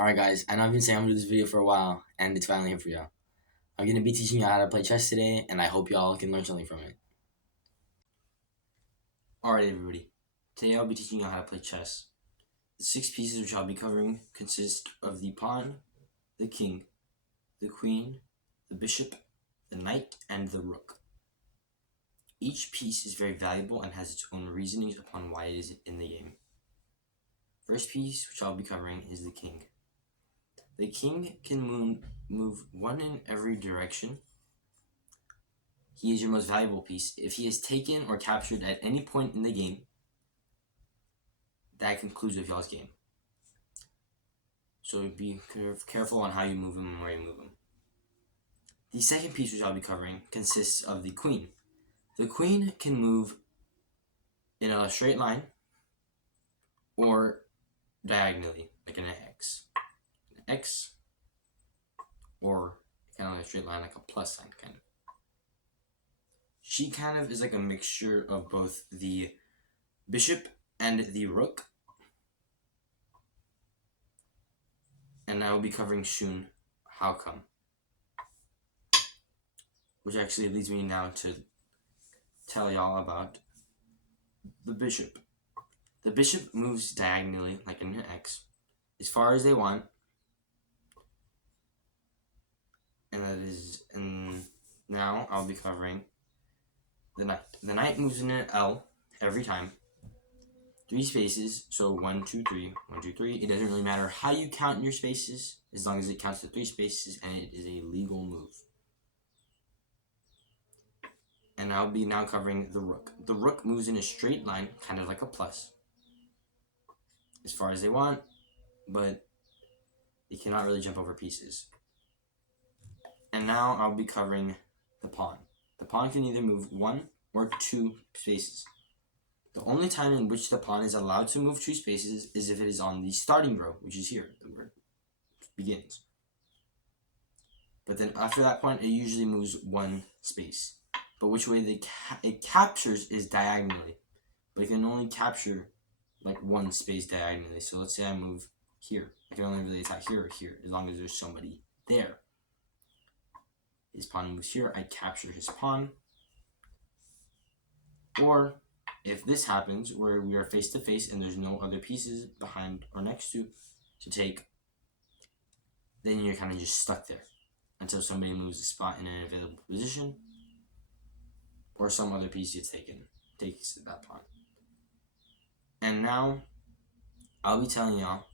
Alright guys, I know I've been saying I'm gonna do this video for a while, and it's finally here for y'all. I'm gonna be teaching y'all how to play chess today, and I hope y'all can learn something from it. Alright everybody, today I'll be teaching y'all how to play chess. The 6 pieces which I'll be covering consist of the pawn, the king, the queen, the bishop, the knight, and the rook. Each piece is very valuable and has its own reasonings upon why it is in the game. First piece which I'll be covering is the king. The king can move one in every direction. He is your most valuable piece. If he is taken or captured at any point in the game, that concludes with y'all's game. So be careful on how you move him and where you move him. The second piece which I'll be covering consists of the queen. The queen can move in a straight line or diagonally, like in an X. An X, or kind of like a straight line, like a plus sign, kind of. She kind of is like a mixture of both the bishop and the rook. And I will be covering soon how come. Which actually leads me now to tell y'all about the bishop. The bishop moves diagonally, like in an X, as far as they want. And now I'll be covering the knight. The knight moves in an L every time. 3 spaces, so 1, 2, 3, 1, 2, 3. It doesn't really matter how you count your spaces, as long as it counts to 3 spaces, and it is a legal move. And I'll be now covering the rook. The rook moves in a straight line, kind of like a plus, as far as they want, but they cannot really jump over pieces. And now I'll be covering the pawn. The pawn can either move 1 or 2 spaces. The only time in which the pawn is allowed to move 2 spaces is if it is on the starting row, which is here, where it begins. But then after that point, it usually moves 1 space. But which way it captures is diagonally. But it can only capture like 1 space diagonally. So let's say I move here. I can only really attack here or here, as long as there's somebody there. His pawn moves here, I capture his pawn. Or if this happens, where we are face to face and there's no other pieces behind or next to take, then you're kind of just stuck there until somebody moves a spot in an available position, or some other piece gets takes that pawn. And now I'll be telling y'all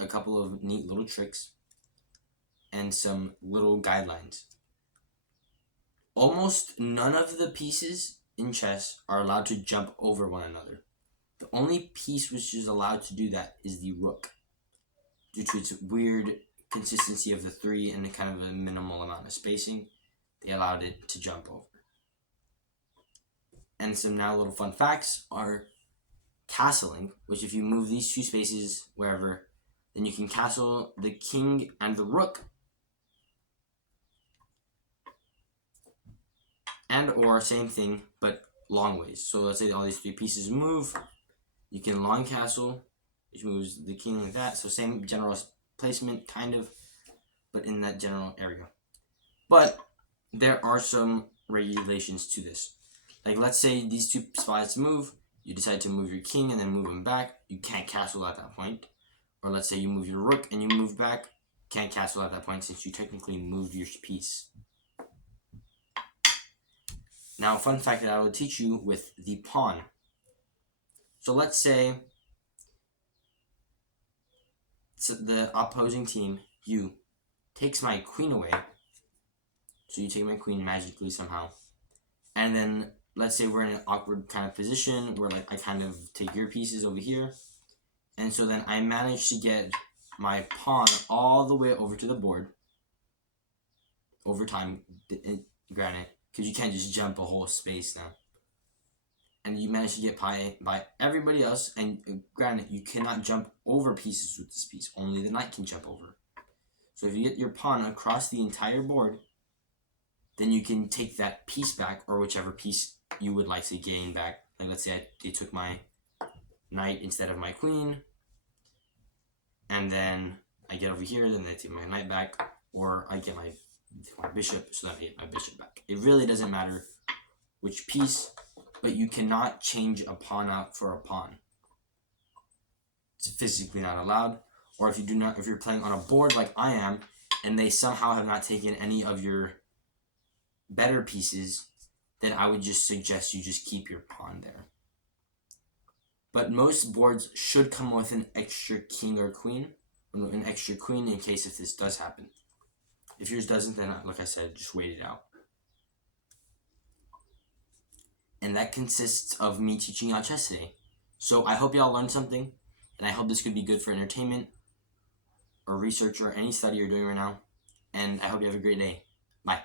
a couple of neat little tricks and some little guidelines. Almost none of the pieces in chess are allowed to jump over one another. The only piece which is allowed to do that is the rook, due to its weird consistency of the 3 and kind of a minimal amount of spacing. They allowed it to jump over. And some now little fun facts are castling, which if you move these 2 spaces wherever, then you can castle the king and the rook, and or same thing but long ways. So let's say all these 3 pieces move, you can long castle, which moves the king like that. So same general placement kind of, but in that general area. But there are some regulations to this. Like let's say these 2 spots move, you decide to move your king and then move him back, you can't castle at that point. Or let's say you move your rook and you move back, can't castle at that point since you technically moved your piece. Now, a fun fact that I will teach you with the pawn. So let's say the opposing team, you, takes my queen away. So you take my queen magically somehow. And then let's say we're in an awkward kind of position where like I kind of take your pieces over here. And so then I manage to get my pawn all the way over to the board. Over time, granted. Because you can't just jump a whole space now. And you manage to get by everybody else. And granted, you cannot jump over pieces with this piece. Only the knight can jump over. So if you get your pawn across the entire board, then you can take that piece back, or whichever piece you would like to gain back. Like let's say they took my knight instead of my queen. And then I get over here, then they take my knight back, or I get my bishop, so that I get my bishop back. It really doesn't matter which piece, but you cannot change a pawn out for a pawn. It's physically not allowed. Or if you're playing on a board like I am, and they somehow have not taken any of your better pieces, then I would just suggest you just keep your pawn there. But most boards should come with an extra king or queen, an extra queen in case if this does happen. If yours doesn't, then like I said, just wait it out. And that consists of me teaching y'all chess today. So I hope y'all learned something, and I hope this could be good for entertainment or research or any study you're doing right now. And I hope you have a great day. Bye.